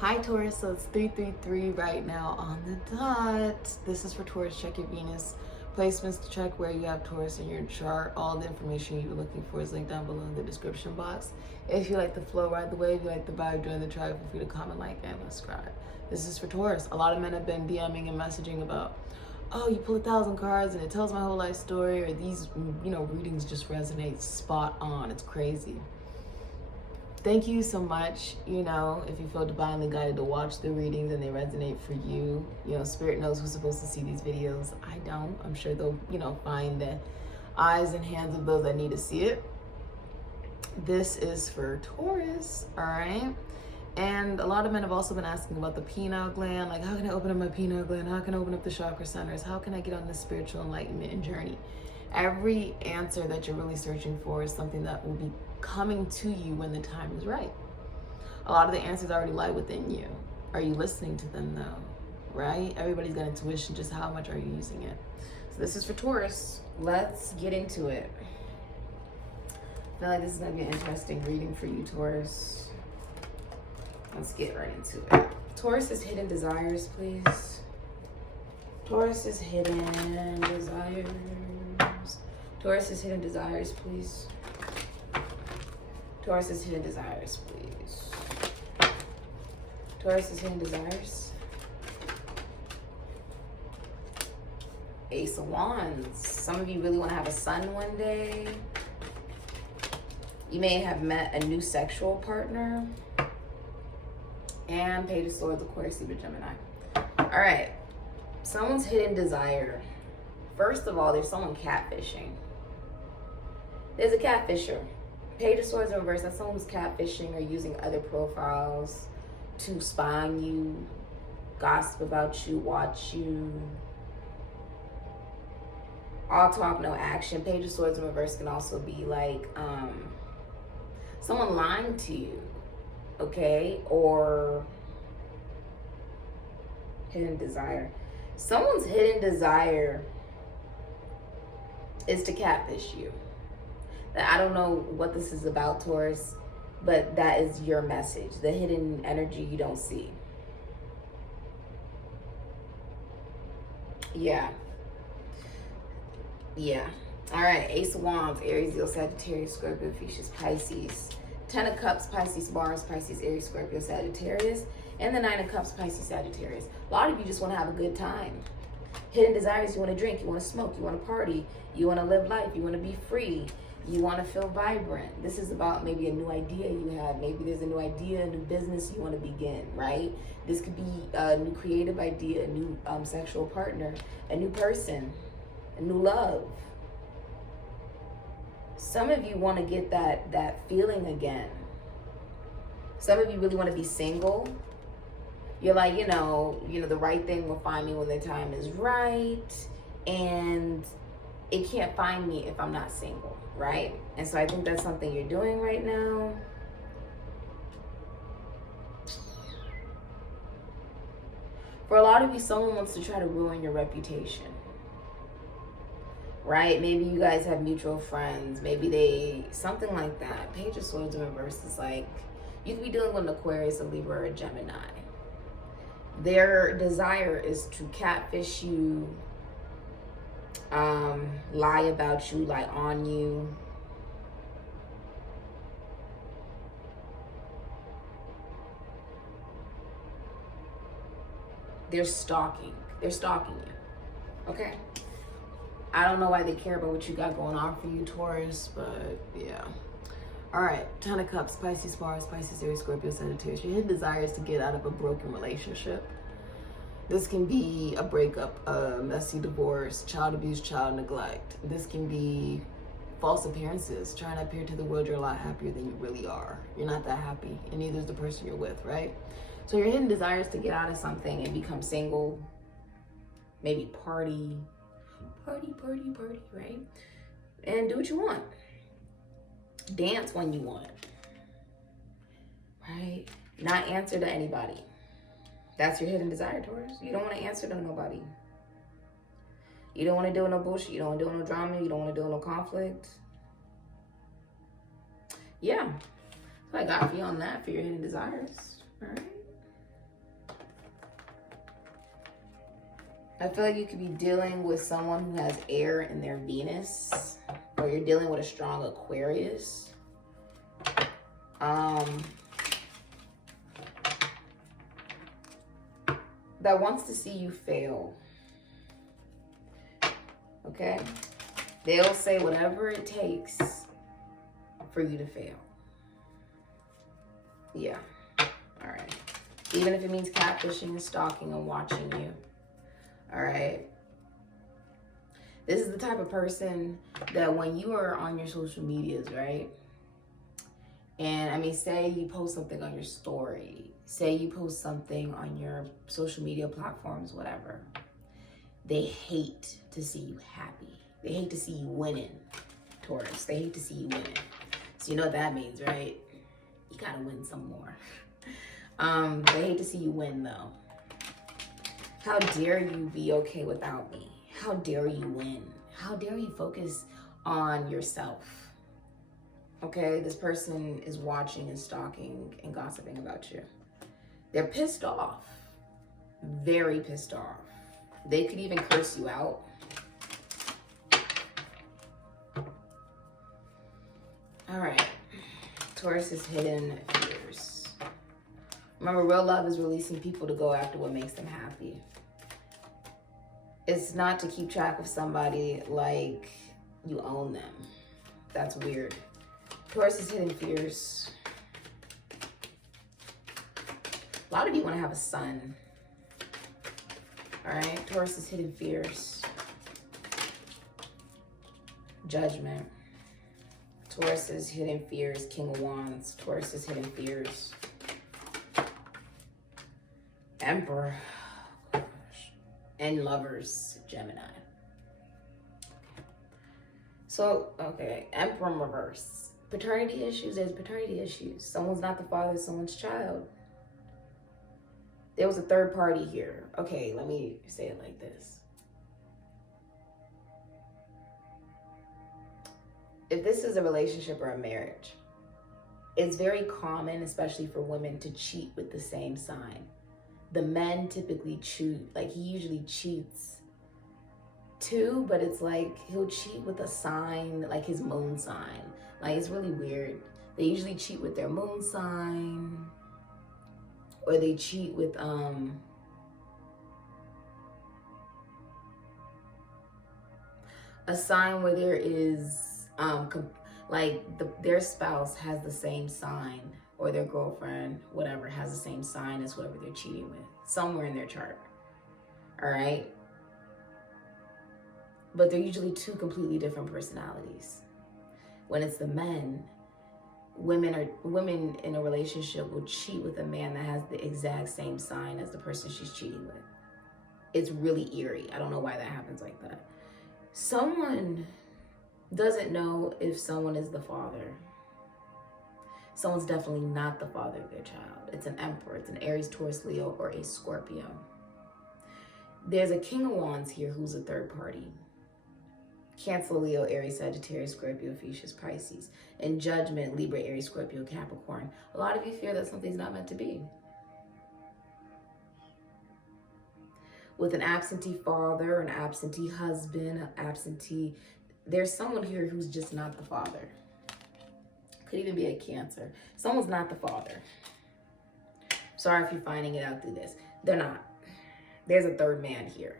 Hi Taurus, so it's 333 right now on the dot. This is for Taurus. Check your Venus placements to check where you have Taurus in your chart. All the information you're looking for is linked down below in the description box. If you like the flow, ride the wave. If you like the vibe, join the tribe. Feel free to comment, like, and subscribe. This is for Taurus. A lot of men have been DMing and messaging about, oh, you pull 1,000 cards and it tells my whole life story, or these, readings just resonate spot on. It's crazy. Thank you so much. If you feel divinely guided to watch the readings and they resonate for you, Spirit knows who's supposed to see these videos. I don't. I'm sure they'll, find the eyes and hands of those that need to see it. This is for Taurus, all right? And a lot of men have also been asking about the pineal gland. Like, how can I open up my pineal gland? How can I open up the chakra centers? How can I get on this spiritual enlightenment and journey? Every answer that you're really searching for is something that will be coming to you when the time is right. A lot of the answers already lie within you. Are you listening to them though? Right? Everybody's got intuition. Just how much are you using it? So this is for Taurus. Let's get into it. I feel like this is going to be an interesting reading for you, Taurus. Let's get right into it. Taurus's hidden desires, please. Taurus's hidden desires. Taurus's hidden desires, please. Taurus's hidden desires, please. Taurus's hidden desires. Ace of Wands. Some of you really want to have a son one day. You may have met a new sexual partner. And Page of Swords, Aquarius, Libra, Gemini. All right. Someone's hidden desire. First of all, there's someone catfishing. There's a catfisher. Page of Swords in reverse, that's someone who's catfishing or using other profiles to spy on you, gossip about you, watch you. All talk, no action. Page of Swords in reverse can also be like someone lying to you, okay? Or hidden desire. Someone's hidden desire is to catfish you. I don't know what this is about, Taurus, but that is your message. The hidden energy you don't see. Yeah. All right. Ace of Wands, Aries, Leo, Sagittarius, Scorpio, Pisces, Pisces. 10 of Cups, Pisces, Mars, Pisces, Aries, Scorpio, Sagittarius. And the 9 of Cups, Pisces, Sagittarius. A lot of you just want to have a good time. Hidden desires, you want to drink, you want to smoke, you want to party, you want to live life, you want to be free. You want to feel vibrant. This is about maybe a new idea you have. Maybe there's a new idea, a new business you want to begin, right? This could be a new creative idea, a new sexual partner, a new person, a new love. Some of you want to get that feeling again. Some of you really want to be single. You're like, the right thing will find me when the time is right. And it can't find me if I'm not single, right? And so I think that's something you're doing right now. For a lot of you, someone wants to try to ruin your reputation, right? Maybe you guys have mutual friends. Maybe something like that. Page of Swords in reverse is like, you could be dealing with an Aquarius, a Libra, or a Gemini. Their desire is to catfish you, lie about you, lie on you. They're stalking you, okay? I don't know why they care about what you got going on for you, Taurus, but yeah. All right, 10 of Cups, Pisces, Mars, Pisces, Aries, Scorpio, Sagittarius. Your hidden desire is to get out of a broken relationship. This can be a breakup, a messy divorce, child abuse, child neglect. This can be false appearances, trying to appear to the world you're a lot happier than you really are. You're not that happy, and neither is the person you're with, right? So your hidden desire is to get out of something and become single, maybe party, right? And do what you want. Dance when you want, right? Not answer to anybody. That's your hidden desire, Taurus. You don't want to answer to nobody. You don't want to deal with no bullshit. You don't want to deal with no drama. You don't want to deal with no conflict. Yeah. So I got for you on that for your hidden desires. All right. I feel like you could be dealing with someone who has air in their Venus, or you're dealing with a strong Aquarius. That wants to see you fail. Okay? They'll say whatever it takes for you to fail. Yeah. All right. Even if it means catfishing and stalking and watching you. All right. This is the type of person that when you are on your social medias, right? And I mean, say you post something on your story, say you post something on your social media platforms, whatever. They hate to see you happy. They hate to see you winning, Taurus. They hate to see you winning. So you know what that means, right? You gotta win some more. They hate to see you win, though. How dare you be okay without me? How dare you win? How dare you focus on yourself? Okay, this person is watching and stalking and gossiping about you. They're pissed off. Very pissed off. They could even curse you out. All right. Taurus's hidden fears. Remember, real love is releasing people to go after what makes them happy. It's not to keep track of somebody like you own them. That's weird. Taurus's hidden fears. A lot of you want to have a son. All right. Taurus's hidden fears. Judgment. Taurus's hidden fears. King of Wands. Taurus's hidden fears. Emperor. Oh, gosh. And Lovers. Gemini. So, okay. Emperor in reverse. Paternity issues. There's paternity issues. Someone's not the father, someone's child. There was a third party here. Okay, let me say it like this. If this is a relationship or a marriage, it's very common, especially for women, to cheat with the same sign. The men typically cheat, like he usually cheats too, but it's like he'll cheat with a sign, like his moon sign. Like, it's really weird. They usually cheat with their moon sign, or they cheat with a sign where there is their spouse has the same sign, or their girlfriend, whatever, has the same sign as whoever they're cheating with, somewhere in their chart. All right? But they're usually two completely different personalities. When it's the men, women in a relationship will cheat with a man that has the exact same sign as the person she's cheating with. It's really eerie. I don't know why that happens like that. Someone doesn't know if someone is the father. Someone's definitely not the father of their child. It's an emperor. It's an Aries, Taurus, Leo, or a Scorpio. There's a King of Wands here who's a third party. Cancer, Leo, Aries, Sagittarius, Scorpio, Pisces, Pisces. And Judgment, Libra, Aries, Scorpio, Capricorn. A lot of you fear that something's not meant to be. With an absentee father, an absentee husband, there's someone here who's just not the father. Could even be a Cancer. Someone's not the father. Sorry if you're finding it out through this. They're not. There's a third man here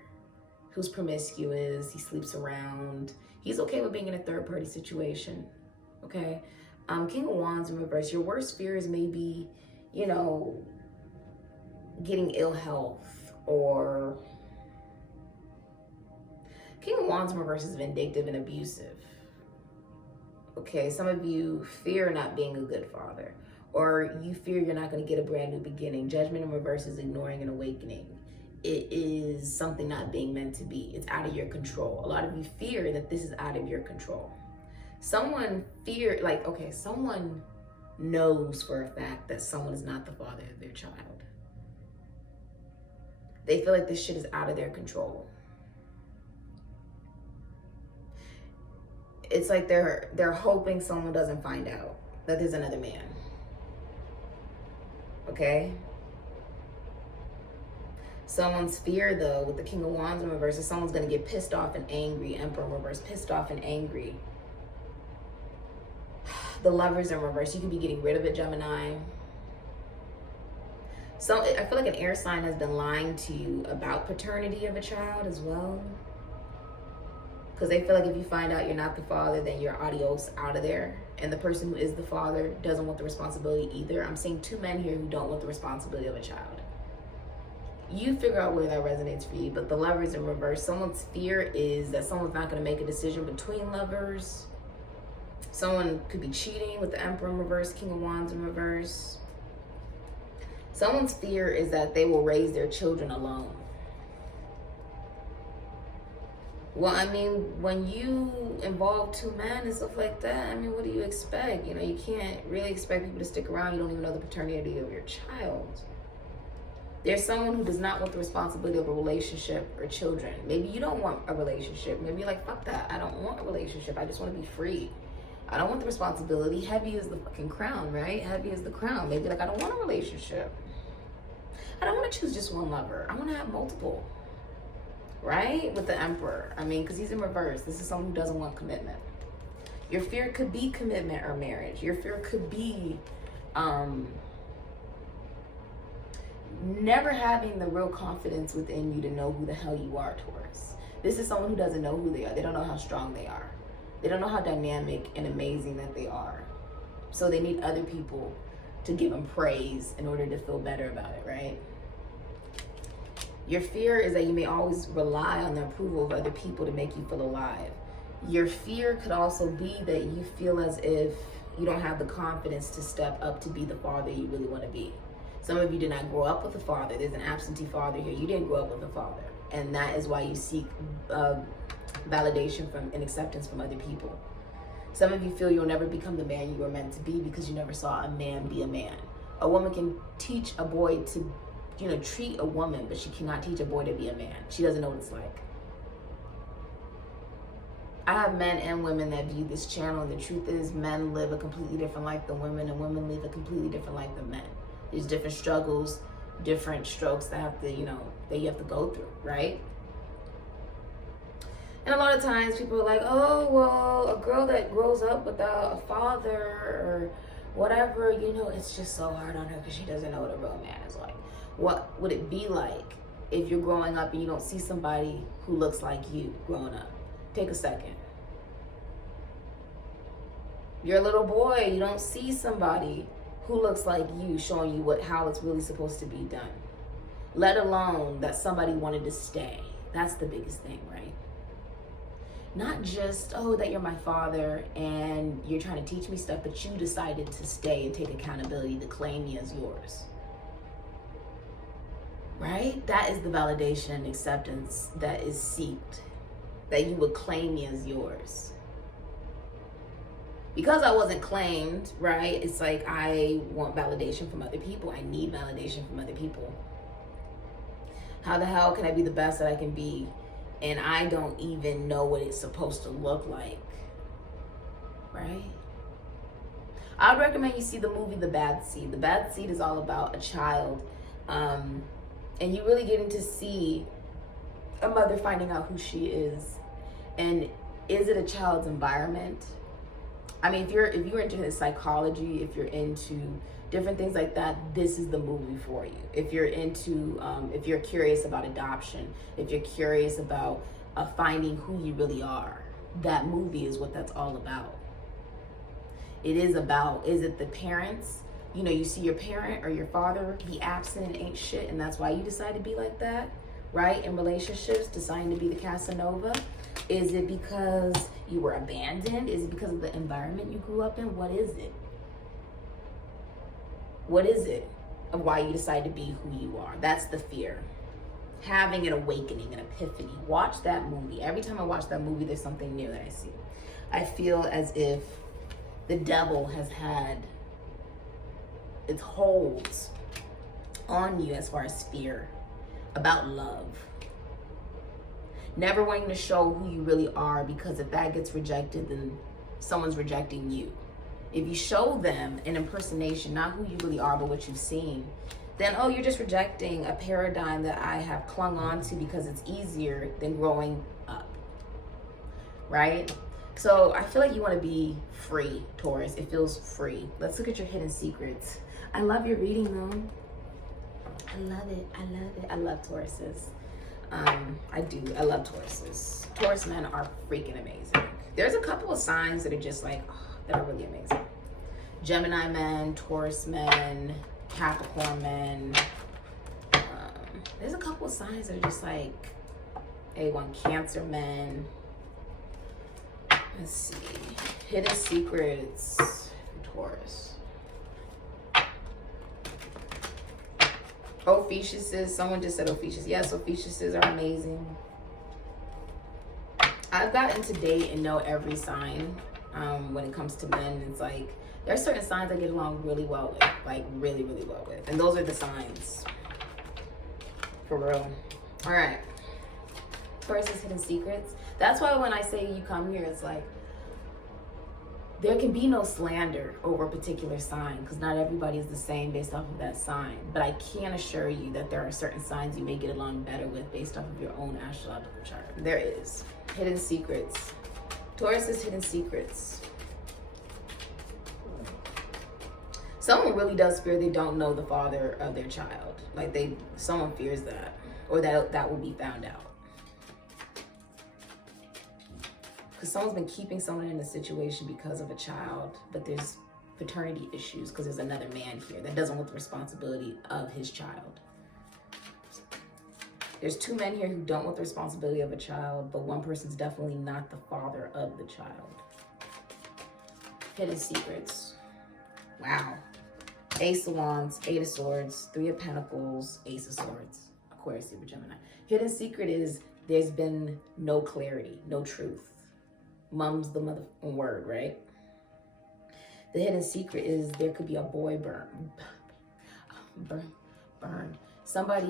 who's promiscuous. He sleeps around. He's okay with being in a third party situation. Okay. King of Wands in reverse. Your worst fears may be, getting ill health, or King of Wands in reverse is vindictive and abusive. Okay, some of you fear not being a good father, or you fear you're not going to get a brand new beginning. Judgment in reverse is ignoring an awakening. It is something not being meant to be. It's out of your control. A lot of you fear that this is out of your control. Someone someone knows for a fact that someone is not the father of their child. They feel like this shit is out of their control. It's like they're hoping someone doesn't find out that there's another man. Okay? Someone's fear, though, with the King of Wands in reverse, is someone's going to get pissed off and angry. Emperor in reverse, pissed off and angry. The Lovers in reverse, you could be getting rid of it, Gemini. So I feel like an air sign has been lying to you about paternity of a child as well. Because they feel like if you find out you're not the father, then you're adios, out of there. And the person who is the father doesn't want the responsibility either. I'm seeing two men here who don't want the responsibility of a child. You figure out where that resonates for you. But the Lovers in reverse, someone's fear is that someone's not going to make a decision between lovers. Someone could be cheating with the Emperor in reverse, King of Wands in reverse. Someone's fear is that they will raise their children alone. Well, I mean, when you involve two men and stuff like that, I mean, what do you expect? You know, you can't really expect people to stick around. You don't even know the paternity of your child. There's someone who does not want the responsibility of a relationship or children. Maybe you don't want a relationship. Maybe you're like, fuck that. I don't want a relationship. I just want to be free. I don't want the responsibility. Heavy is the fucking crown, right? Heavy is the crown. Maybe like, I don't want a relationship. I don't want to choose just one lover. I want to have multiple. Right? With the Emperor. I mean, because he's in reverse. This is someone who doesn't want commitment. Your fear could be commitment or marriage. Your fear could be never having the real confidence within you to know who the hell you are, Taurus. This is someone who doesn't know who they are. They don't know how strong they are. They don't know how dynamic and amazing that they are. So they need other people to give them praise in order to feel better about it, right? Your fear is that you may always rely on the approval of other people to make you feel alive. Your fear could also be that you feel as if you don't have the confidence to step up to be the father you really want to be. Some of you did not grow up with a father. There's an absentee father here. You didn't grow up with a father. And that is why you seek validation from and acceptance from other people. Some of you feel you'll never become the man you were meant to be because you never saw a man be a man. A woman can teach a boy to, you know, treat a woman, but she cannot teach a boy to be a man. She doesn't know what it's like. I have men and women that view this channel, and the truth is men live a completely different life than women, and women live a completely different life than men. There's different struggles, different strokes that have to, you know, that you have to go through, right? And a lot of times people are like, oh, well, a girl that grows up without a father or whatever, you know, it's just so hard on her because she doesn't know what a real man is like. What would it be like if you're growing up and you don't see somebody who looks like you growing up? Take a second. You're a little boy, you don't see somebody who looks like you showing you how it's really supposed to be done. Let alone that somebody wanted to stay. That's the biggest thing, right? Not just, oh, that you're my father and you're trying to teach me stuff, but you decided to stay and take accountability to claim me as yours. Right? That is the validation and acceptance that is sought, that you would claim me as yours. Because I wasn't claimed, right? It's like I want validation from other people. I need validation from other people. How the hell can I be the best that I can be and I don't even know what it's supposed to look like, right? I would recommend you see the movie The Bad Seed. The Bad Seed is all about a child, and you really getting to see a mother finding out who she is, and is it a child's environment? I mean, if you're into psychology, if you're into different things like that, this is the movie for you. If you're into, if you're curious about adoption, if you're curious about finding who you really are, that movie is what that's all about. It is about, is it the parents? You know, you see your parent or your father be absent and ain't shit, and that's why you decide to be like that, right? In relationships, deciding to be the Casanova. Is it because you were abandoned? Is it because of the environment you grew up in? What is it? What is it of why you decide to be who you are? That's the fear. Having an awakening, an epiphany. Watch that movie. Every time I watch that movie, there's something new that I see. I feel as if the devil has had its holds on you as far as fear about love. Never wanting to show who you really are, because if that gets rejected, then someone's rejecting you. If you show them an impersonation, not who you really are, but what you've seen, then, oh, you're just rejecting a paradigm that I have clung on to because it's easier than growing up, right? So I feel like you want to be free, Taurus. It feels free. Let's look at your hidden secrets. I love your reading, though. I love it. I love it. I love Tauruses. I do. I love Tauruses. Taurus men are freaking amazing. There's a couple of signs that are just like, oh, that are really amazing. Gemini men, Taurus men, Capricorn men. There's a couple of signs that are just like A1, Cancer men. Let's see. Hidden secrets, Taurus. Ophiuchuses. Someone just said Ophiuchus. Yes, Ophiuchuses are amazing. I've gotten to date and know every sign when it comes to men. It's like, there are certain signs I get along really well with. Like, really, really well with. And those are the signs. For real. All right. Taurus's hidden secrets. That's why when I say you come here, it's like, there can be no slander over a particular sign because not everybody is the same based off of that sign. But I can assure you that there are certain signs you may get along better with based off of your own astrological chart. There is. Hidden secrets. Taurus's hidden secrets. Someone really does fear they don't know the father of their child. Like someone fears that, or that will be found out. Because someone's been keeping someone in a situation because of a child, but there's paternity issues because there's another man here that doesn't want the responsibility of his child. There's two men here who don't want the responsibility of a child, but one person's definitely not the father of the child. Hidden secrets. Wow. Ace of Wands, Eight of Swords, Three of Pentacles, Ace of Swords, Aquarius, Libra, Gemini. Hidden secret is there's been no clarity, no truth. Mum's the mother word, right? The hidden secret is there could be a boy burned. There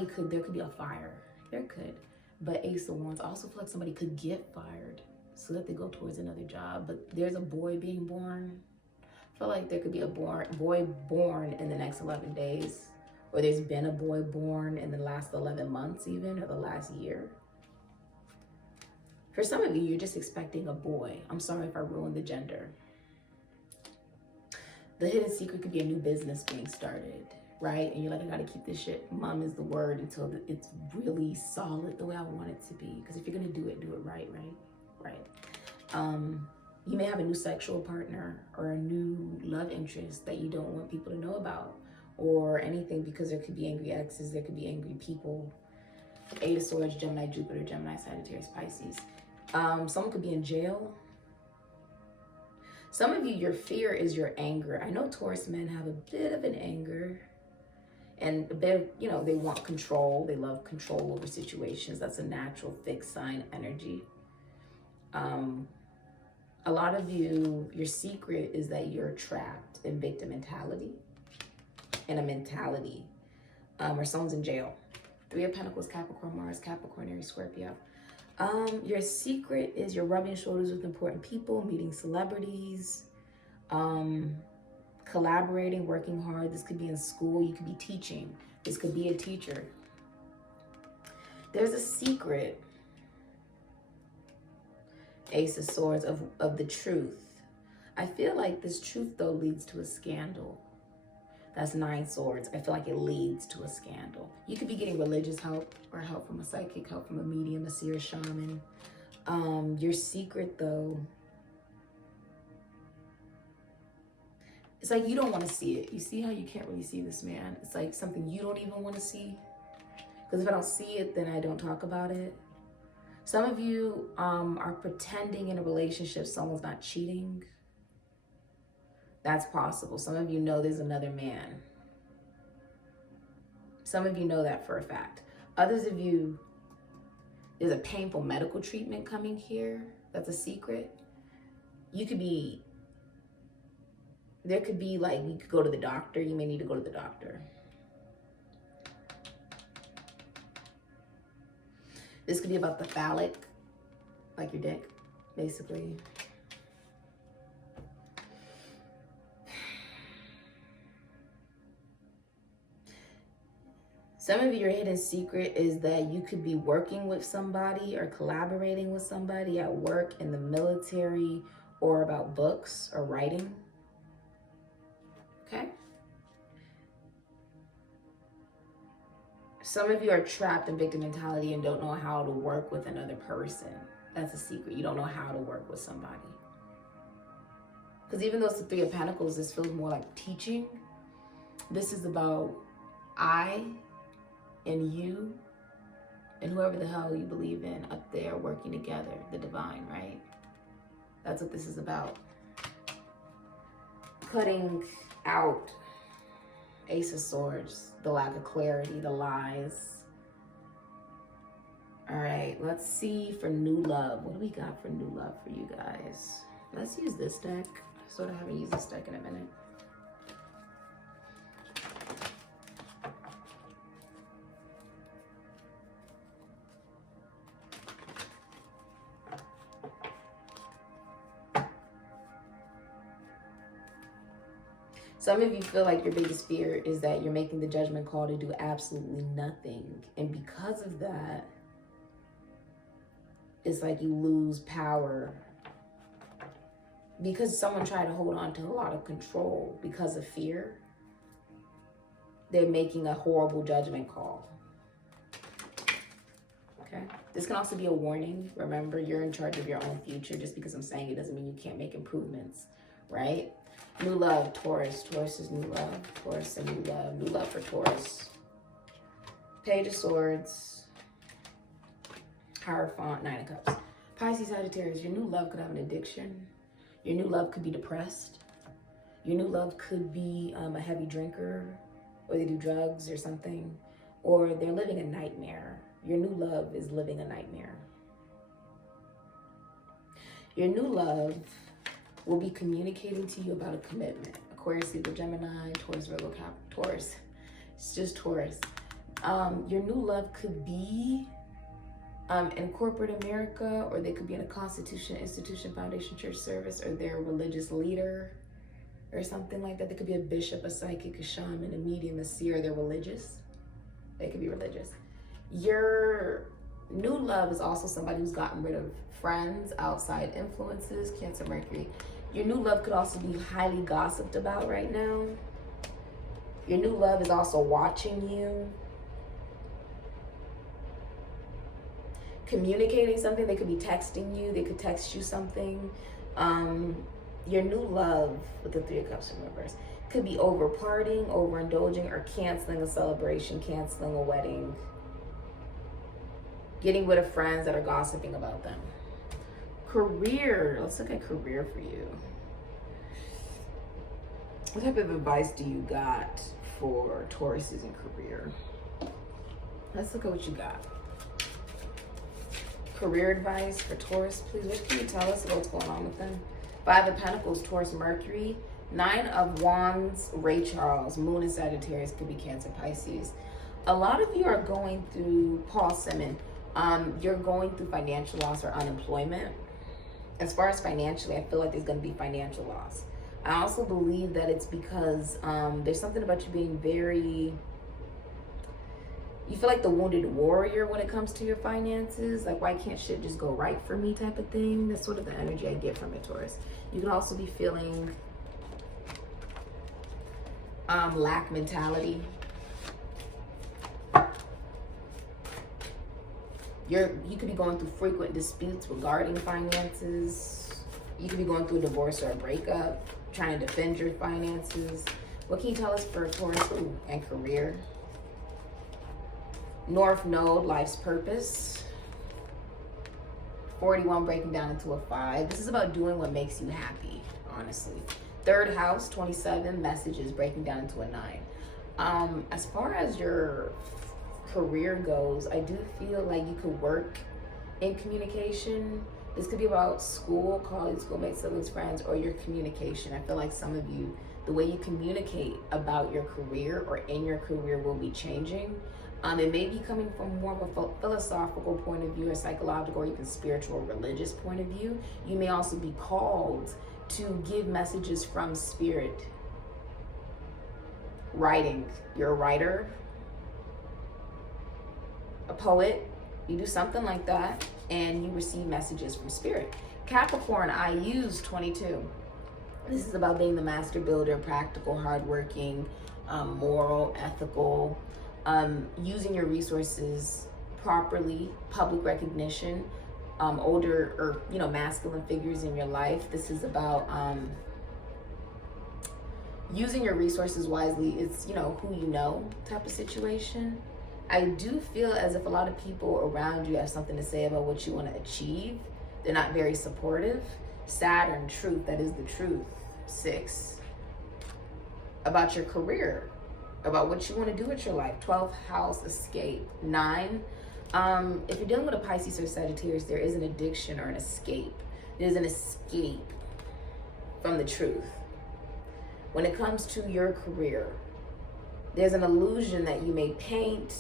could be a fire. There could. But Ace of Wands, I also feel like somebody could get fired so that they go towards another job. But there's a boy being born. I feel like there could be a boy born in the next 11 days. Or there's been a boy born in the last 11 months even, or the last year. For some of you, you're just expecting a boy. I'm sorry if I ruined the gender. The hidden secret could be a new business being started, right? And you're like, I gotta keep this shit, mom is the word, until it's really solid the way I want it to be. Because if you're gonna do it right, right? You may have a new sexual partner or a new love interest that you don't want people to know about or anything, because there could be angry exes, there could be angry people. Eight of Swords, Gemini, Jupiter, Gemini, Sagittarius, Pisces. Someone could be in jail. Some of you, your fear is your anger. I know Taurus men have a bit of an anger and a bit of, they want control. They love control over situations. That's a natural fixed sign energy. A lot of you, your secret is that you're trapped in victim mentality, in a mentality, or someone's in jail. Three of Pentacles, Capricorn, Mars, Capricorn, Aries, Scorpio. Your secret is you're rubbing shoulders with important people, meeting celebrities, collaborating, working hard. This could be in school. You could be teaching. This could be a teacher. There's a secret, Ace of Swords, of the truth. I feel like this truth, though, leads to a scandal. That's Nine Swords. I feel like it leads to a scandal. You could be getting religious help or help from a psychic, help from a medium, a seer, shaman. Your secret, though, it's like you don't want to see it. You see how you can't really see this man? It's like something you don't even want to see. Because if I don't see it, then I don't talk about it. Some of you are pretending in a relationship someone's not cheating. That's possible. Some of you know there's another man. Some of you know that for a fact. Others of you, there's a painful medical treatment coming here. That's a secret. There could be like, you could go to the doctor. You may need to go to the doctor. This could be about the phallic, like your dick, basically. Some of your hidden secret is that you could be working with somebody or collaborating with somebody at work, in the military, or about books or writing. Okay? Some of you are trapped in victim mentality and don't know how to work with another person. That's a secret. You don't know how to work with somebody. Because even though it's the Three of Pentacles, this feels more like teaching. This is about I and you and whoever the hell you believe in up there working together, the divine, right? That's what this is about. Cutting out Ace of Swords, the lack of clarity, the lies. All right, let's see for new love. What do we got for new love for you guys? Let's use this deck. I sort of haven't used this deck in a minute. Some of you feel like your biggest fear is that you're making the judgment call to do absolutely nothing. And because of that, it's like you lose power. Because someone tried to hold on to a lot of control because of fear, they're making a horrible judgment call. Okay? This can also be a warning. Remember, you're in charge of your own future. Just because I'm saying it doesn't mean you can't make improvements, right? New love, Taurus. Taurus is new love. Taurus and new love. New love for Taurus. Page of Swords. Hierophant, Nine of Cups. Pisces, Sagittarius, your new love could have an addiction. Your new love could be depressed. Your new love could be a heavy drinker, or they do drugs or something, or they're living a nightmare. Your new love is living a nightmare. Your new love will be communicating to you about a commitment. Aquarius, Libra, Gemini, Taurus, Virgo, Taurus. It's just Taurus. Your new love could be in corporate America, or they could be in a constitution, institution, foundation, church service, or they're a religious leader or something like that. They could be a bishop, a psychic, a shaman, a medium, a seer. They're religious. They could be religious. Your new love is also somebody who's gotten rid of friends, outside influences, Cancer, Mercury. Your new love could also be highly gossiped about right now. Your new love is also watching you, communicating something. They could be texting you. They could text you something. Your new love, with the Three of Cups in reverse, could be over partying, overindulging, or canceling a celebration, canceling a wedding, getting rid of friends that are gossiping about them. Career. Let's look at career for you. What type of advice do you got for Tauruses in career? Let's look at what you got. Career advice for Taurus, please. What can you tell us about what's going on with them? Five of Pentacles, Taurus, Mercury. Nine of Wands, Ray Charles. Moon and Sagittarius, could be Cancer, Pisces. A lot of you are going through, Paul Simon, you're going through financial loss or unemployment. As far as financially, I feel like there's going to be financial loss. I also believe that it's because there's something about you being very, you feel like the wounded warrior when it comes to your finances. Like, why can't shit just go right for me type of thing? That's sort of the energy I get from it, Taurus. You can also be feeling lack mentality. You could be going through frequent disputes regarding finances. You could be going through a divorce or a breakup, trying to defend your finances. What can you tell us for Taurus and career? North Node, life's purpose. 41 breaking down into a 5. This is about doing what makes you happy, honestly. Third house, 27, messages breaking down into a 9. As far as your career goes, I do feel like you could work in communication. This could be about school, college, schoolmates, siblings, friends, or your communication. I feel like some of you, the way you communicate about your career or in your career will be changing. It may be coming from more of a philosophical point of view, or psychological, or even spiritual, religious point of view. You may also be called to give messages from spirit. Writing. You're a writer. a poet, you do something like that, and you receive messages from spirit. Capricorn, I use 22. This is about being the master builder, practical, hardworking, moral, ethical, using your resources properly, public recognition, older or, you know, masculine figures in your life. This is about using your resources wisely. It's, you know, who you know type of situation. I do feel as if a lot of people around you have something to say about what you want to achieve. They're not very supportive. Saturn, truth, that is the truth. 6, about your career, about what you want to do with your life. 12th house, escape. 9, if you're dealing with a Pisces or Sagittarius, there is an addiction or an escape. There's an escape from the truth. When it comes to your career, there's an illusion that you may paint,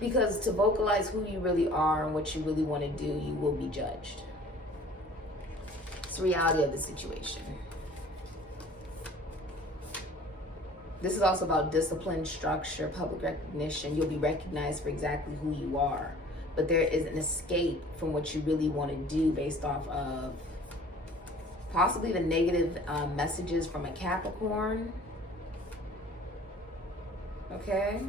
because to vocalize who you really are and what you really want to do, you will be judged. It's the reality of the situation. This is also about discipline, structure, public recognition. You'll be recognized for exactly who you are. But there is an escape from what you really want to do based off of possibly the negative messages from a Capricorn. Okay?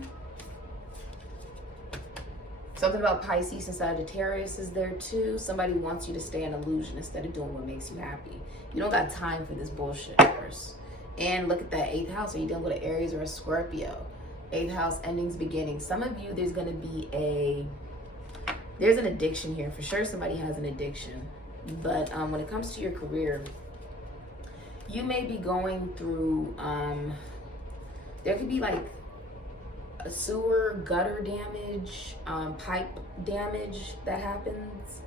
Something about Pisces and Sagittarius is there too. Somebody wants you to stay in illusion instead of doing what makes you happy. You don't got time for this bullshit first. And look at that 8th house. Are you dealing with an Aries or a Scorpio? 8th house, endings, beginnings. Some of you, there's going to be there's an addiction here. For sure somebody has an addiction. But when it comes to your career, you may be going through, there could be like a sewer, gutter damage, pipe damage that happens.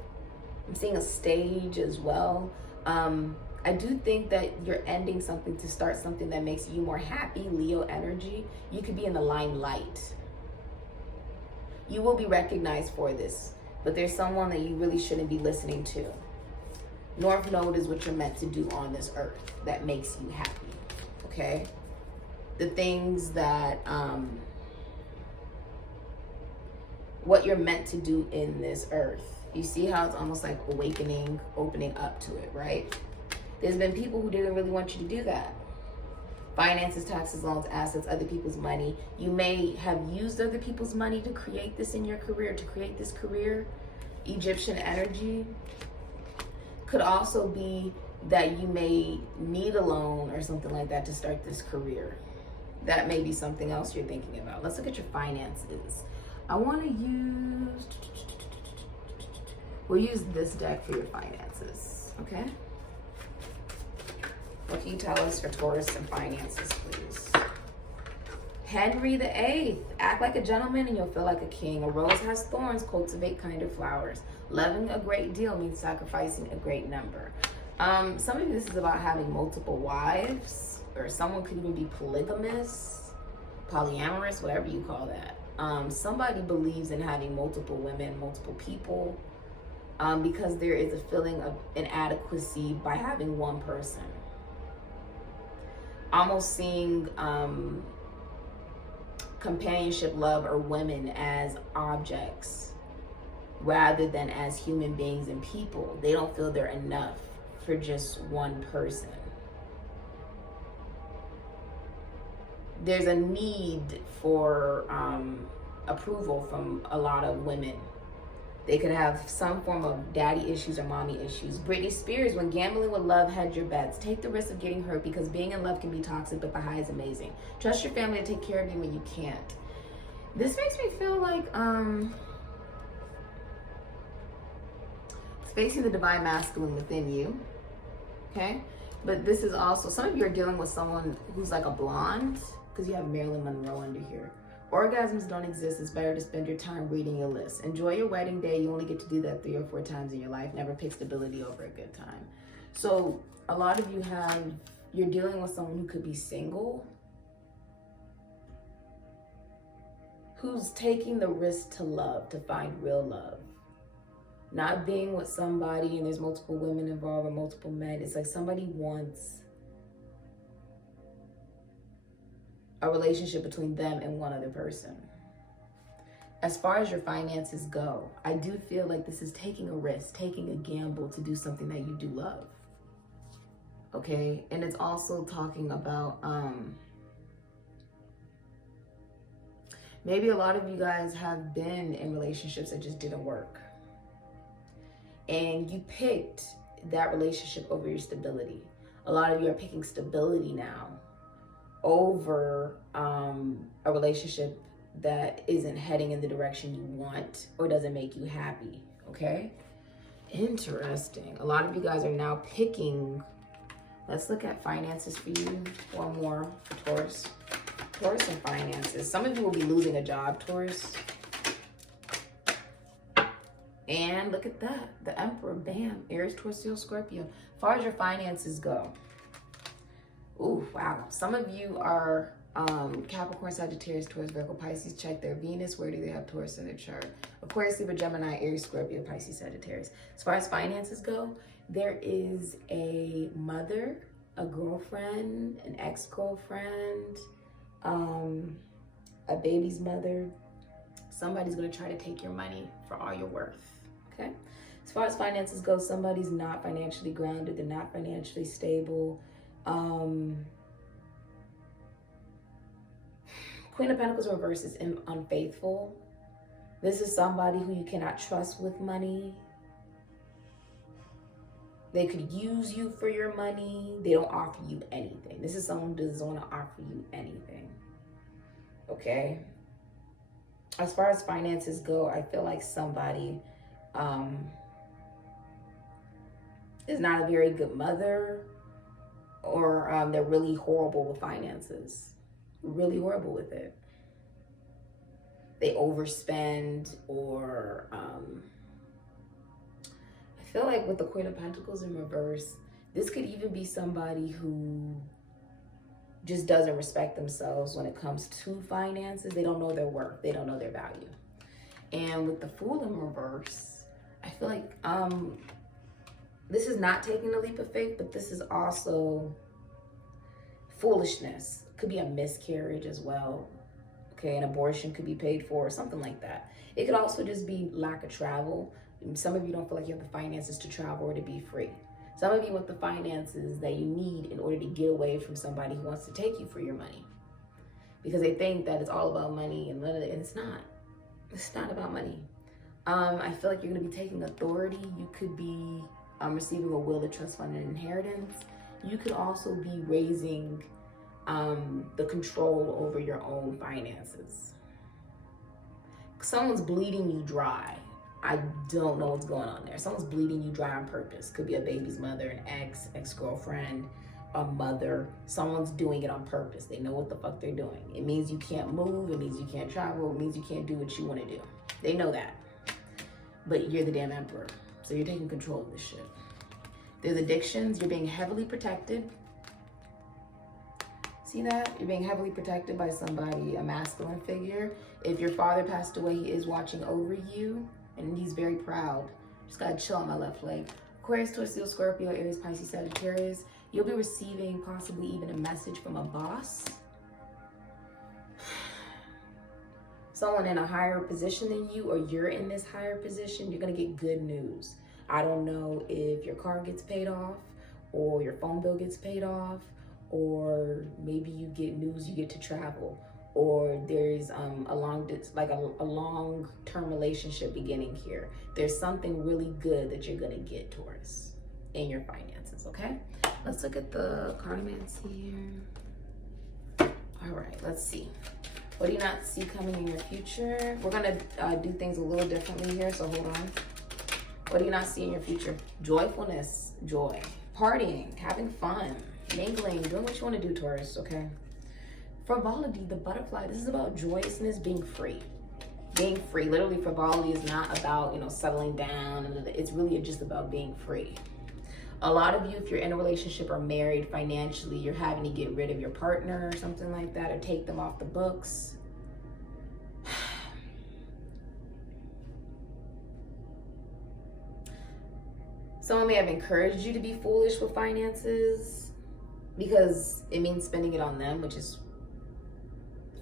I'm seeing a stage as well. I do think that you're ending something to start something that makes you more happy, Leo energy. You could be in the limelight. You will be recognized for this, but there's someone that you really shouldn't be listening to. North Node is what you're meant to do on this earth that makes you happy, okay? The things that, what you're meant to do in this earth. You see how it's almost like awakening, opening up to it, right? There's been people who didn't really want you to do that. Finances, taxes, loans, assets, other people's money. You may have used other people's money to create this in your career, to create this career. Egyptian energy. Could also be that you may need a loan or something like that to start this career. That may be something else you're thinking about. Let's look at your finances. I want to we'll use this deck for your finances, okay? What can you tell us for Taurus and finances, please? Henry VIII. Act like a gentleman and you'll feel like a king. A rose has thorns. Cultivate kinder flowers. Loving a great deal means sacrificing a great number. Some of you, this is about having multiple wives, or someone could even be polygamous, polyamorous, whatever you call that. Somebody believes in having multiple women, multiple people, because there is a feeling of inadequacy by having one person. Almost seeing companionship, love, or women as objects rather than as human beings and people. They don't feel they're enough for just one person. There's a need for approval from a lot of women. They could have some form of daddy issues or mommy issues. Britney Spears, when gambling with love, hedge your bets. Take the risk of getting hurt because being in love can be toxic, but the high is amazing. Trust your family to take care of you when you can't. This makes me feel like facing the divine masculine within you, okay? But this is also, some of you are dealing with someone who's like a blonde, because you have Marilyn Monroe under here. Orgasms don't exist. It's better to spend your time reading your list. Enjoy your wedding day. You only get to do that 3 or 4 times in your life. Never pick stability over a good time. So a lot of you you're dealing with someone who could be single, who's taking the risk to love, to find real love. Not being with somebody and there's multiple women involved or multiple men. It's like somebody wants a relationship between them and one other person. As far as your finances go, I do feel like this is taking a risk, taking a gamble to do something that you do love. Okay, and it's also talking about maybe a lot of you guys have been in relationships that just didn't work. And you picked that relationship over your stability. A lot of you are picking stability now over a relationship that isn't heading in the direction you want or doesn't make you happy, okay? Interesting. A lot of you guys are now picking, let's look at finances for you. One more for Taurus. Taurus and finances. Some of you will be losing a job, Taurus. And look at that, the Emperor, bam, Aries, Taurus, Leo, Scorpio. As far as your finances go, ooh, wow. Some of you are Capricorn, Sagittarius, Taurus, Virgo, Pisces. Check their Venus. Where do they have Taurus in their chart? Aquarius, Libra, Gemini, Aries, Scorpio, Pisces, Sagittarius. As far as finances go, there is a mother, a girlfriend, an ex-girlfriend, a baby's mother. Somebody's going to try to take your money for all you're worth. Okay. As far as finances go, somebody's not financially grounded. They're not financially stable. Queen of Pentacles reverse is unfaithful. This is somebody who you cannot trust with money. They could use you for your money. They don't offer you anything. This is someone who doesn't want to offer you anything. Okay. As far as finances go, I feel like somebody is not a very good mother, or they're really horrible with finances. Really horrible with it. They overspend, or I feel like with the Queen of Pentacles in reverse, this could even be somebody who just doesn't respect themselves when it comes to finances. They don't know their worth. They don't know their value. And with the Fool in reverse, I feel like this is not taking a leap of faith, but this is also foolishness. Could be a miscarriage as well. Okay, an abortion could be paid for, or something like that. It could also just be lack of travel. Some of you don't feel like you have the finances to travel or to be free. Some of you want the finances that you need in order to get away from somebody who wants to take you for your money, because they think that it's all about money, and it's not. It's not about money. I feel like you're going to be taking authority. You could be receiving a will, a trust fund, and inheritance. You could also be raising the control over your own finances. Someone's bleeding you dry. I don't know what's going on there. Someone's bleeding you dry on purpose. Could be a baby's mother, an ex-girlfriend, a mother. Someone's doing it on purpose. They know what the fuck they're doing. It means you can't move. It means you can't travel. It means you can't do what you want to do. They know that. But you're the damn emperor. So you're taking control of this shit. There's addictions. You're being heavily protected. See that? You're being heavily protected by somebody, a masculine figure. If your father passed away, he is watching over you, and he's very proud. Just gotta chill on my left leg. Aquarius, Taurus, Leo, Scorpio, Aries, Pisces, Sagittarius. You'll be receiving possibly even a message from a boss. Someone in a higher position than you, or you're in this higher position. You're gonna get good news. I don't know if your car gets paid off, or your phone bill gets paid off, or maybe you get news you get to travel, or there's a long-term relationship beginning here. There's something really good that you're gonna get, Taurus, in your finances. Okay, let's look at the cartomants here. All right, let's see. What do you not see coming in your future? We're gonna do things a little differently here, so hold on. What do you not see in your future? Joyfulness, joy, partying, having fun, mingling, doing what you want to do, Taurus, okay? Frivolity, the butterfly, this is about joyousness, being free. Being free. Literally, frivolity is not about, settling down. It's really just about being free. A lot of you, if you're in a relationship or married, financially, you're having to get rid of your partner or something like that, or take them off the books. Someone may have encouraged you to be foolish with finances because it means spending it on them, which is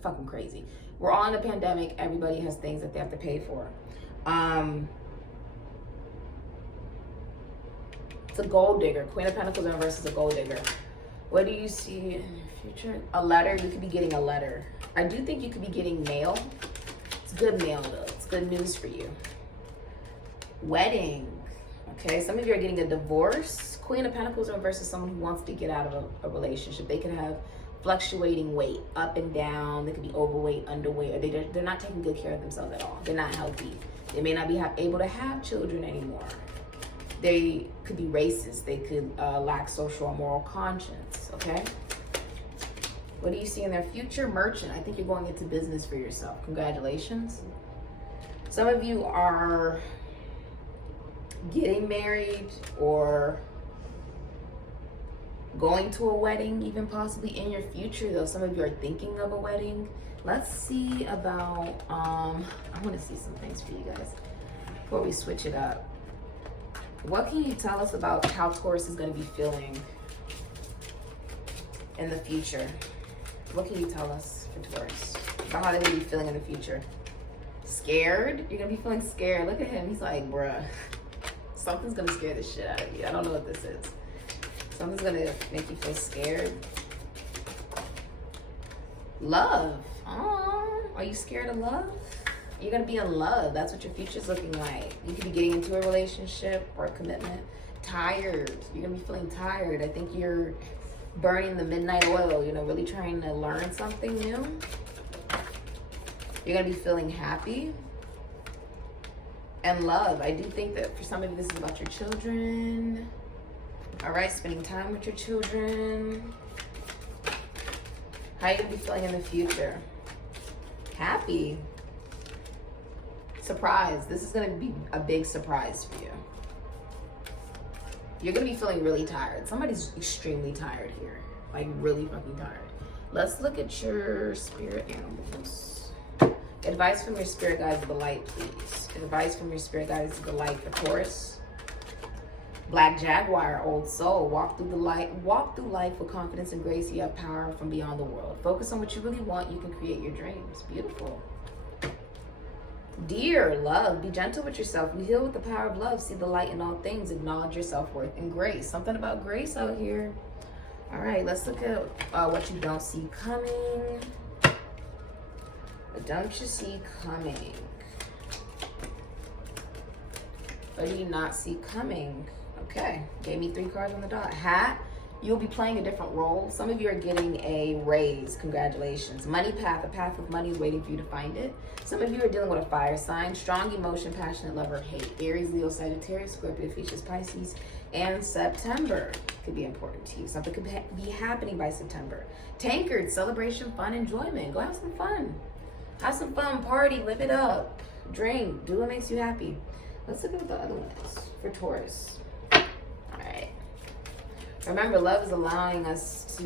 fucking crazy. We're all in a pandemic. Everybody has things that they have to pay for. It's a gold digger. Queen of Pentacles in reverse is a gold digger. What do you see in your future? A letter. You could be getting a letter. I do think you could be getting mail. It's good mail though. It's good news for you. Wedding. Okay, some of you are getting a divorce. Queen of Pentacles in reverse is someone who wants to get out of a relationship. They could have fluctuating weight, up and down. They could be overweight, underweight, or they're not taking good care of themselves at all. They're not healthy. They may not be able to have children anymore. They could be racist. They could lack social or moral conscience, okay? What do you see in their future? Merchant. I think you're going into business for yourself. Congratulations. Some of you are getting married or going to a wedding, even possibly in your future, though. Some of you are thinking of a wedding. Let's see about, I want to see some things for you guys before we switch it up. What can you tell us about how Taurus is going to be feeling in the future? What can you tell us for Taurus about how they're going to be feeling in the future? Scared? You're going to be feeling scared. Look at him. He's like, bruh, something's going to scare the shit out of you. I don't know what this is. Something's going to make you feel scared. Love. Oh, are you scared of love? You're going to be in love. That's what your future's looking like. You could be getting into a relationship or a commitment. Tired. You're going to be feeling tired. I think you're burning the midnight oil, you know, really trying to learn something new. You're going to be feeling happy and love. I do think that for some of you, this is about your children. All right, spending time with your children. How are you going to be feeling in the future? Happy. Surprise. This is going to be a big surprise for you. You're going to be feeling really tired. Somebody's extremely tired here. Like really fucking tired. Let's look at your spirit animals. Advice from your spirit guides of the light, please. Advice from your spirit guides of the light for Taurus. Black Jaguar, old soul. Walk through the light. Walk through life with confidence and grace. You have power from beyond the world. Focus on what you really want. You can create your dreams. Beautiful. Dear love, be gentle with yourself. You heal with the power of love. See the light in all things. Acknowledge your self-worth and grace. Something about grace out here. All right, let's look at what you don't see coming. What don't you see coming? What do you not see coming? Okay, gave me 3 cards on the dot. Hat. You'll be playing a different role. Some of you are getting a raise. Congratulations. Money path. A path of money is waiting for you to find it. Some of you are dealing with a fire sign. Strong emotion, passionate lover, hate. Aries, Leo, Sagittarius, Scorpio, Pisces, Pisces, and September could be important to you. Something could be happening by September. Tankard, celebration, fun, enjoyment. Go have some fun. Have some fun, party, live it up. Drink, do what makes you happy. Let's look at what the other one is for Taurus. Remember, love is allowing us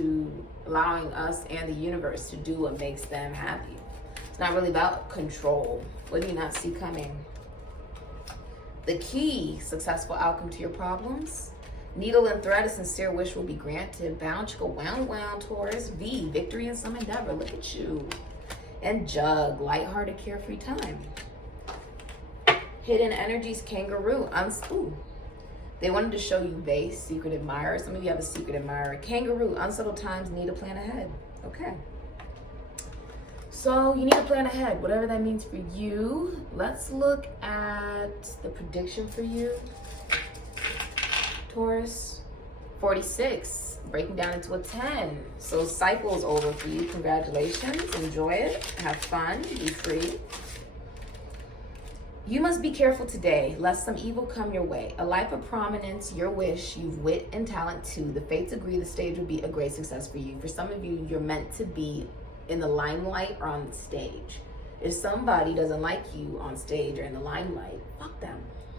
and the universe to do what makes them happy. It's not really about control. What do you not see coming? The key, successful outcome to your problems. Needle and thread, a sincere wish will be granted. Bound, go wound, wound, Taurus. V, victory in some endeavor. Look at you. And Jug, lighthearted, carefree time. Hidden energies, kangaroo. Ooh. They wanted to show you vase, secret admirer. Some of you have a secret admirer. Kangaroo, unsettled times, need a plan ahead. Okay. So you need a plan ahead, whatever that means for you. Let's look at the prediction for you. Taurus, 46, breaking down into a 10. So cycle's over for you. Congratulations. Enjoy it. Have fun. Be free. You must be careful today, lest some evil come your way. A life of prominence, your wish, you've wit and talent too. The fates agree the stage will be a great success for you. For some of you, you're meant to be in the limelight or on the stage. If somebody doesn't like you on stage or in the limelight, fuck them.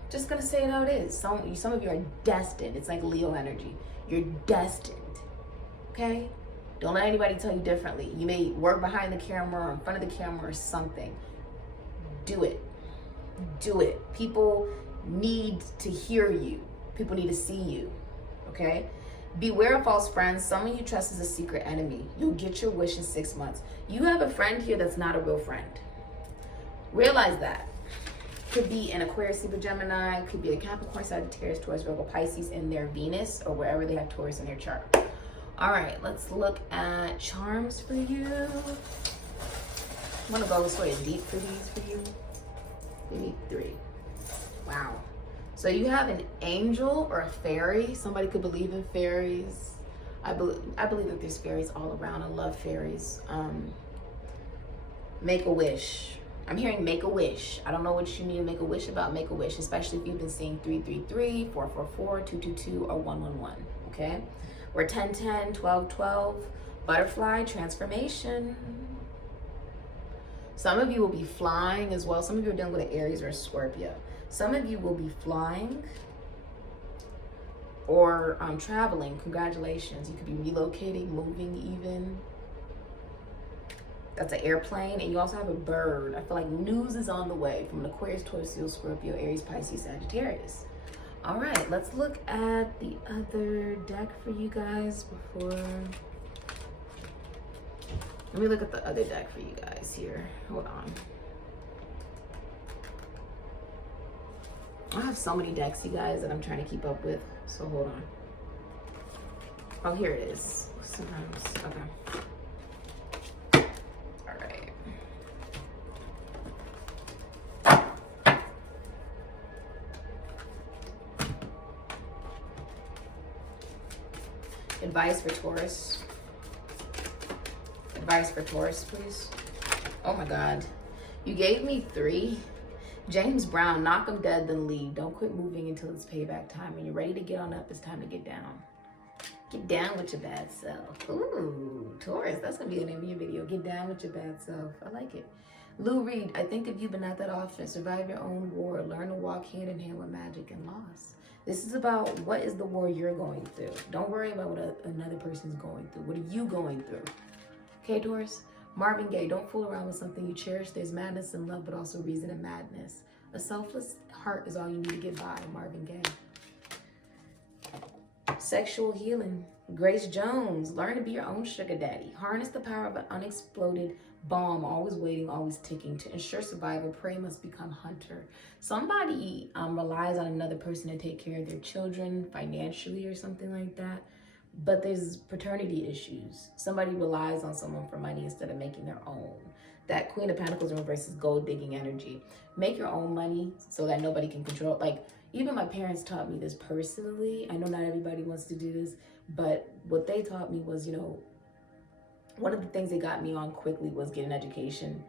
Just gonna say it how it is. Some of you are destined. It's like Leo energy. You're destined, okay? Don't let anybody tell you differently. You may work behind the camera or in front of the camera or something. Do it. Do it. People need to hear you. People need to see you. Okay? Beware of false friends. Someone you trust is a secret enemy. You'll get your wish in 6 months. You have a friend here that's not a real friend. Realize that. Could be an Aquarius, Libra, Gemini. Could be a Capricorn, Sagittarius, Taurus, Virgo, Pisces in their Venus, or wherever they have Taurus in their chart. All right, let's look at charms for you. I'm gonna go sort of deep for these for you. Maybe 3. Wow. So you have an angel or a fairy. Somebody could believe in fairies. I believe that there's fairies all around. I love fairies. Make a wish. I'm hearing make a wish. I don't know what you need to make a wish about. Make a wish, especially if you've been seeing 333, 444, 222, or 111. Okay? Or 1010, 1212. Butterfly transformation. Some of you will be flying as well. Some of you are dealing with an Aries or a Scorpio. Some of you will be flying or traveling. Congratulations. You could be relocating, moving even. That's an airplane. And you also have a bird. I feel like news is on the way from an Aquarius, Taurus, Scorpio, Aries, Pisces, Sagittarius. All right, let's look at the other deck for you guys before... Let me look at the other deck for you guys here. Hold on. I have so many decks, you guys, that I'm trying to keep up with. So hold on. Oh, here it is. Sometimes, okay. All right. Advice for Taurus. Advice for Taurus, please. Oh my God. You gave me 3. James Brown, knock 'em dead, then leave. Don't quit moving until it's payback time. When you're ready to get on up, it's time to get down. Get down with your bad self. Ooh, Taurus, that's gonna be the name of your video. Get down with your bad self. I like it. Lou Reed, I think of you, but not that often. Survive your own war. Learn to walk hand in hand with magic and loss. This is about what is the war you're going through. Don't worry about what another person's going through. What are you going through? Okay, Taurus? Marvin Gaye, don't fool around with something you cherish. There's madness in love, but also reason in madness. A selfless heart is all you need to get by, Marvin Gaye. Sexual healing. Grace Jones, learn to be your own sugar daddy. Harness the power of an unexploded bomb, always waiting, always ticking. To ensure survival, prey must become hunter. Somebody relies on another person to take care of their children financially or something like that. But there's paternity issues. Somebody relies on someone for money instead of making their own. That Queen of Pentacles in reverse is gold digging energy. Make your own money so that nobody can control it. Like, even my parents taught me this personally. I know not everybody wants to do this, but what they taught me was, you know, one of the things they got me on quickly was get an education.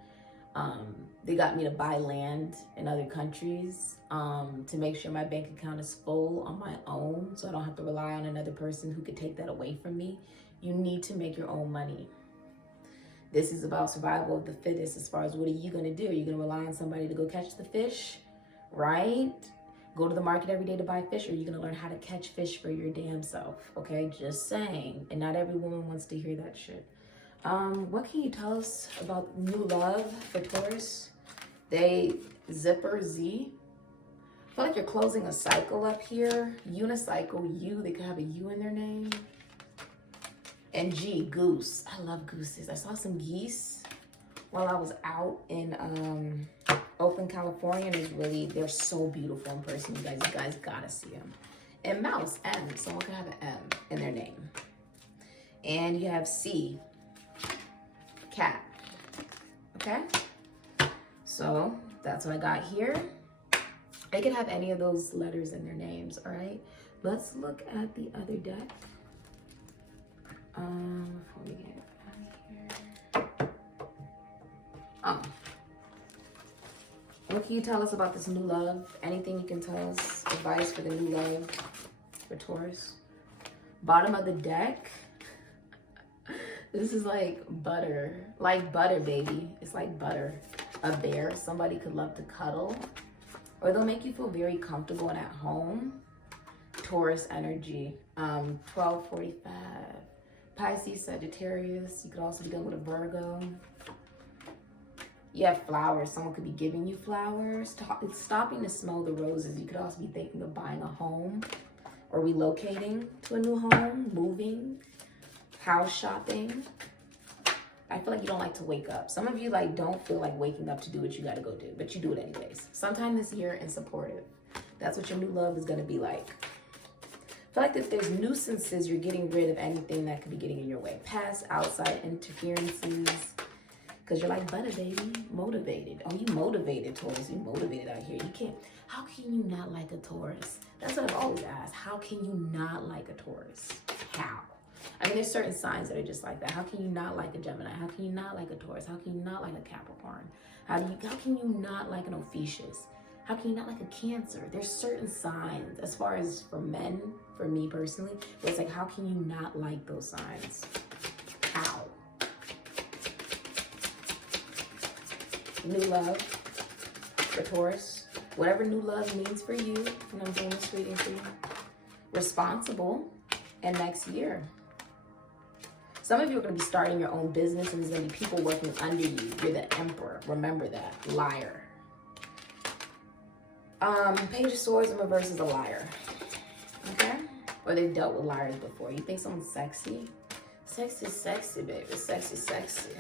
They got me to buy land in other countries to make sure my bank account is full on my own, so I don't have to rely on another person who could take that away from me. You need to make your own money. This is about survival of the fittest as far as what are you going to do? Are you going to rely on somebody to go catch the fish, right? Go to the market every day to buy fish, or are you going to learn how to catch fish for your damn self, okay? Just saying. And not every woman wants to hear that shit. What can you tell us about new love for Taurus? Zipper Z. I feel like you're closing a cycle up here. Unicycle, U, they could have a U in their name. And G, goose. I love gooses. I saw some geese while I was out in Oakland, California. And they're so beautiful in person. You guys gotta see them. And mouse, M. Someone could have an M in their name. And you have C, cat. Okay? So that's what I got here. They could have any of those letters in their names, all right? Let's look at the other deck. Before we get out of here. Oh. What can you tell us about this new love? Anything you can tell us? Advice for the new love for Taurus? Bottom of the deck. This is like butter. Like butter, baby. It's like butter. A bear. Somebody could love to cuddle. Or they'll make you feel very comfortable and at home. Taurus energy. 1245. Pisces, Sagittarius. You could also be dealing with a Virgo. You have flowers. Someone could be giving you flowers. It's stopping to smell the roses. You could also be thinking of buying a home. or relocating to a new home, moving, house shopping. I feel like you don't like to wake up. Some of you like don't feel like waking up to do what you got to go do, but you do it anyways. Sometime this year and supportive. That's what your new love is going to be like. I feel like if there's nuisances, you're getting rid of anything that could be getting in your way. Past, outside interferences. Because you're like, butter, baby, motivated. Oh, you motivated, Taurus. You motivated out here. You can't, how can you not like a Taurus? That's what I've always asked. How can you not like a Taurus? How? I mean, there's certain signs that are just like that. How can you not like a Gemini? How can you not like a Taurus? How can you not like a Capricorn? How can you not like an Ophiuchus? How can you not like a Cancer? There's certain signs, as far as for men, for me personally, where it's like, how can you not like those signs? How? New love for Taurus. Whatever new love means for you when I'm doing this reading for you. Responsible. And next year. Some of you are going to be starting your own business and there's going to be people working under you. You're the emperor. Remember that. Liar. Page of Swords in reverse is a liar. Okay? Or they've dealt with liars before. You think someone's sexy? Sexy, sexy, baby. Sexy, sexy.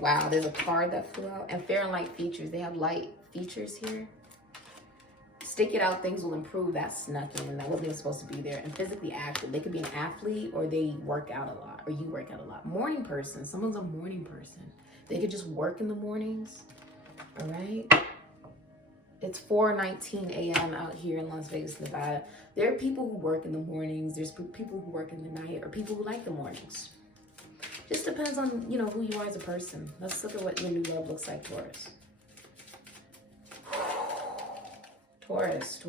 Wow, there's a card that flew out. And fair and light features. They have light features here. Stick it out, things will improve. That snuck in. That wasn't even supposed to be there. And physically active. They could be an athlete or they work out a lot. Or you work out a lot. Morning person. Someone's a morning person. They could just work in the mornings. All right. It's 4:19 a.m. out here in Las Vegas, Nevada. There are people who work in the mornings. There's people who work in the night. Or people who like the mornings. Just depends on, you know, who you are as a person. Let's look at what your new love looks like, Taurus. Taurus.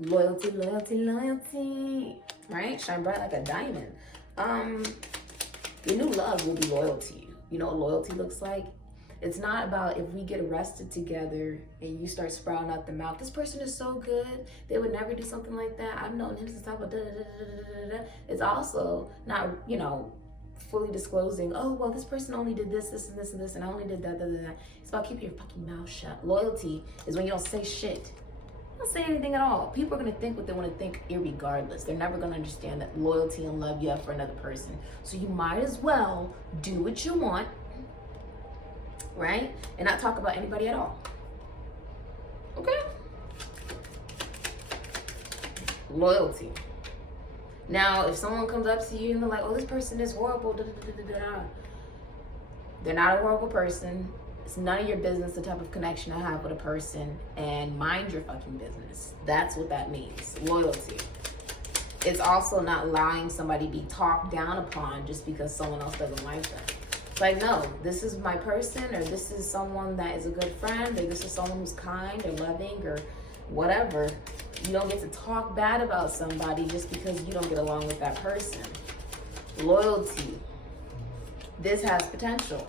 Loyalty, loyalty, loyalty. Right? Shine bright like a diamond. Your new love will be loyal to you. You know what loyalty looks like? It's not about if we get arrested together and you start sprouting out the mouth, this person is so good, they would never do something like that. I've known him since I was da-da-da-da-da-da. It's also not, you know, fully disclosing, oh, well, this person only did this, this, and this, and this, and I only did that, da-da-da. It's about keeping your fucking mouth shut. Loyalty is when you don't say shit. You don't say anything at all. People are going to think what they want to think irregardless. They're never going to understand that loyalty and love you have for another person. So you might as well do what you want, right? And not talk about anybody at all. Okay? Loyalty. Now, if someone comes up to you and they're like, oh, this person is horrible, da, da, da, da, da. They're not a horrible person. It's none of your business the type of connection I have with a person, and mind your fucking business. That's what that means. Loyalty. It's also not allowing somebody to be talked down upon just because someone else doesn't like them. Like, no, this is my person, or this is someone that is a good friend, or this is someone who's kind or loving or whatever. You don't get to talk bad about somebody just because you don't get along with that person. Loyalty. This has potential.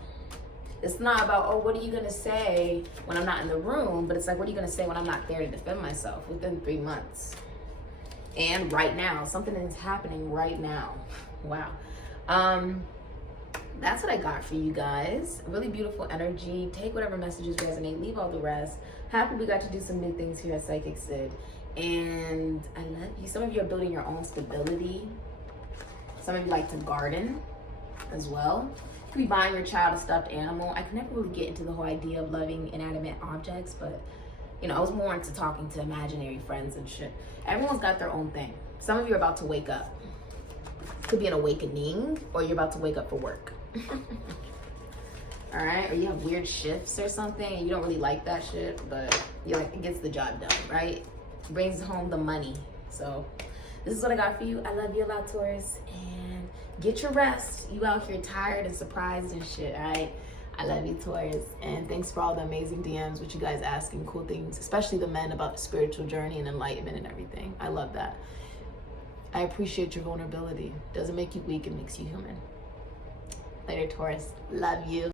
It's not about, oh, what are you going to say when I'm not in the room? But it's like, what are you going to say when I'm not there to defend myself within 3 months? And right now. Something is happening right now. Wow. That's what I got for you guys. Really beautiful energy. Take whatever messages resonate. Leave all the rest. Happy we got to do some new things here at Sikiksyd. And I love you. Some of you are building your own stability. Some of you like to garden as well. You could be buying your child a stuffed animal. I could never really get into the whole idea of loving inanimate objects, but you know, I was more into talking to imaginary friends and shit. Everyone's got their own thing. Some of you are about to wake up. Could be an awakening, or you're about to wake up for work. All right, or you have weird shifts or something and you don't really like that shit, but you like, it gets the job done, right? Brings home the money. So this is what I got for you. I love you a lot, Taurus, and get your rest. You out here tired and surprised and shit, all right? I love you, Taurus, and thanks for all the amazing DMs with you guys asking cool things, especially the men about the spiritual journey and enlightenment and everything. I love that. I appreciate your vulnerability. Doesn't make you weak, it makes you human. Later, Taurus. Love you.